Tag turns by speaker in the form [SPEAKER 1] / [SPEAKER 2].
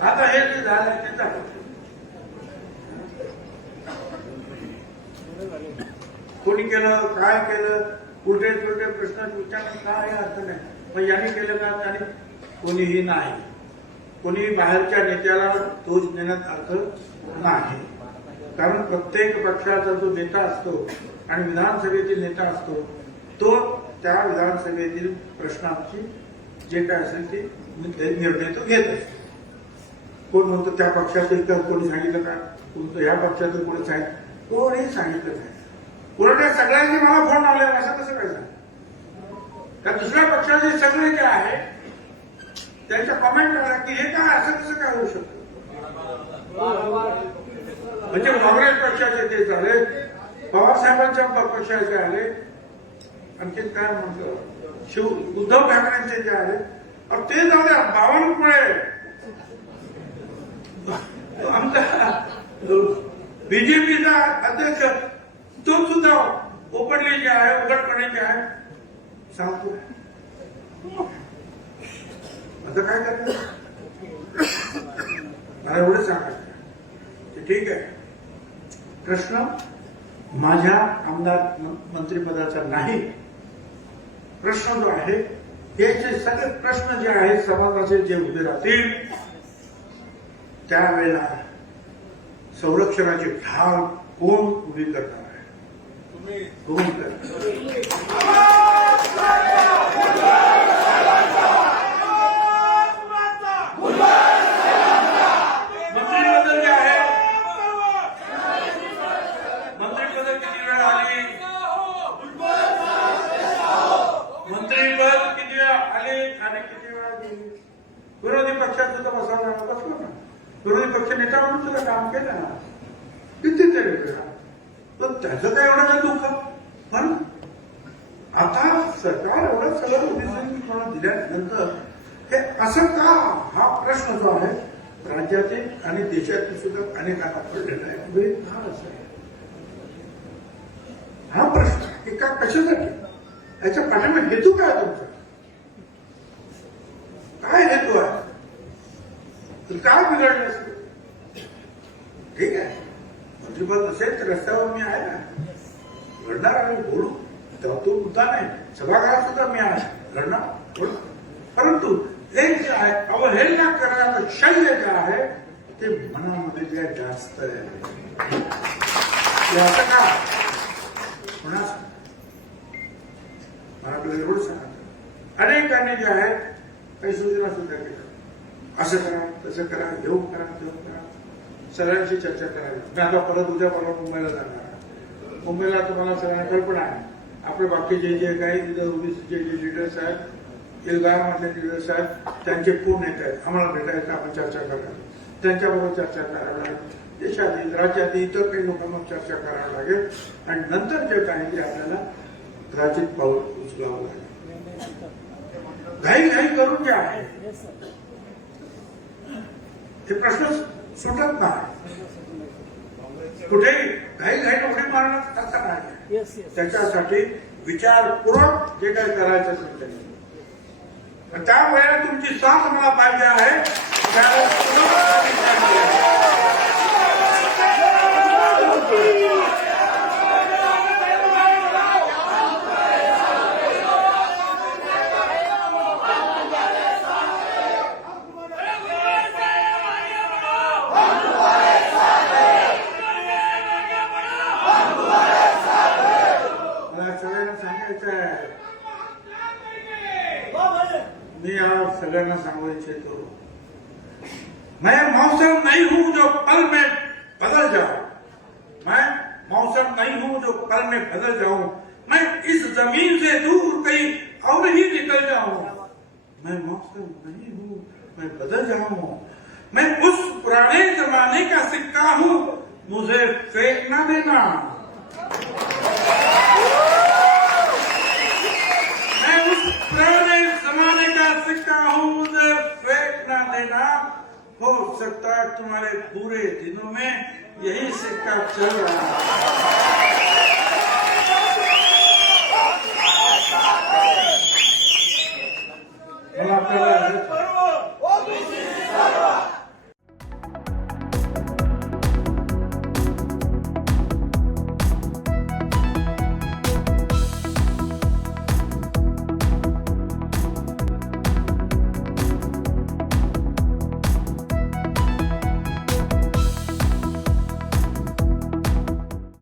[SPEAKER 1] आता हे जे झालं ते झालं कोणी केलं काय केलं कुठे कुठे प्रश्न विचारणं काय अर्थ नाही. पण यांनी केलं का त्याने कोणीही नाही. कोणी बाहेरच्या नेत्याला दोष देण्यात अर्थ नाही. कारण प्रत्येक पक्षाचा जो नेता असतो आणि विधानसभेतील नेता असतो तो त्या विधानसभेतील प्रश्नांची जे काय असेल ते निर्णय तो घेत असतो. कोण म्हणतो त्या पक्षातील तर कोणी सांगितलं का? कोणतं ह्या पक्षातील कोणी सांगितलं? कोणी सांगितलं नाही. उलट सगळ्यांनी मला फोन लावले असं कसं काय सांग त्या दुसऱ्या पक्षाचे सगळे जे आहे त्यांच्या कमेंट आल्या की हे काय असं कसं काय होऊ शकतं? म्हणजे काँग्रेस पक्षाचे ते झाले पवारसाहेबांच्या पक्षाचे आले आणखी काय म्हणतो? शिव उद्धव ठाकरेंचे जे आले ते जाऊ द्या बावनकुळे बीजेपीचा अध्यक्ष तो सुद्धा ओपनली जे आहे उघडपणे जे आहे. सांगतो. आता काय करणार? मला एवढं सांगायचं ठीक आहे. प्रश्न माझ्या आमदार म- मंत्रिपदाचा नाही. प्रश्न जो आहे हे जे सगळे प्रश्न जे आहेत समाजाचे जे उभे राहतील त्यावेळेला संरक्षणाची ढाल कोण उभी करणार आहे? कोण करणार किती वेळा आले? आणि किती वेळा विरोधी पक्षात सुद्धा बसवणार बसलो ना विरोधी पक्ष नेता म्हणून तुला काम केलं ना. कितीतरी वेळा. पण त्याचं काय एवढं काय दुःख? पण आता सरकार एवढं सगळं ओबीसीपणा दिल्यानंतर हे असं का? हा प्रश्न जो आहे राज्यातील आणि देशातील सुद्धा अनेकांना पडलेला आहे. वेळ हा असा आहे. हा प्रश्न आहे. एका कशासाठी? याच्या पाठीमागे हेतू काय तुमचा? काय हेतू आहे? तर काय बिघडलं? असेल ठीक आहे. मंत्रिपद नसेल तर रस्त्यावर मी आहे ना. लढणार आणि बोलू. तेव्हा तो मुद्दा नाही. सभागृहात सुद्धा मी आहे. लढणार बोलू. परंतु हे जे आहे अवहेलना करण्याचं शल्य जे आहे ते मनामध्ये जे जास्त आहे. हे असं का? कोणास? मला तुला एवढं सांगायचं अनेकांनी जे आहे काही सूचना सुद्धा केल्या असं करा तसं करा येऊ करा तेऊ करा. सगळ्यांशी चर्चा करायला मी आता परत उद्या परवा मुंबईला जाणार मुंबईला तुम्हाला सगळ्यांना कल्पना आहे. आपले बाकीचे जे काही तिथे ओबीसीचे जे लिडर्स आहेत एल्गार लिडर्स आहेत त्यांचे कोण येत आहेत. आम्हाला भेटायचं आपण चर्चा करायला त्यांच्याबरोबर चर्चा करावी लागेल. देशातील राज्यातील इतर काही लोकांना चर्चा करावी लागेल. आणि नंतर जे काही ते आपल्याला कदाचित पाऊल उचलावं लागेल. घाई घाई करून जे आहे हे प्रश्न सुटत नाही. कुठेही घाई घाई उडी मारणं असं नाही.
[SPEAKER 2] येस येस
[SPEAKER 1] त्याच्यासाठी विचारपूर्वक जे काही करायचं असेल ते आणि त्यावेळेला तुमची साथ मला पाहिजे आहे. मी मैं मौसम नहीं हूँ जो पल में बदल जाऊँ. मैं मौसम नहीं हूँ जो पल में बदल जाऊँ. मैं इस ज़मीन से दूर कहीं और ही निकल जाऊँ. मैं मौसम नहीं हूँ, मैं बदल जाऊँ. मैं उस पुराने जमाने का सिक्का हूँ. मुझे फेंक ना देना. हो सकता है तुम्हारे पूरे दिनों में यही सिक्का चल रहा है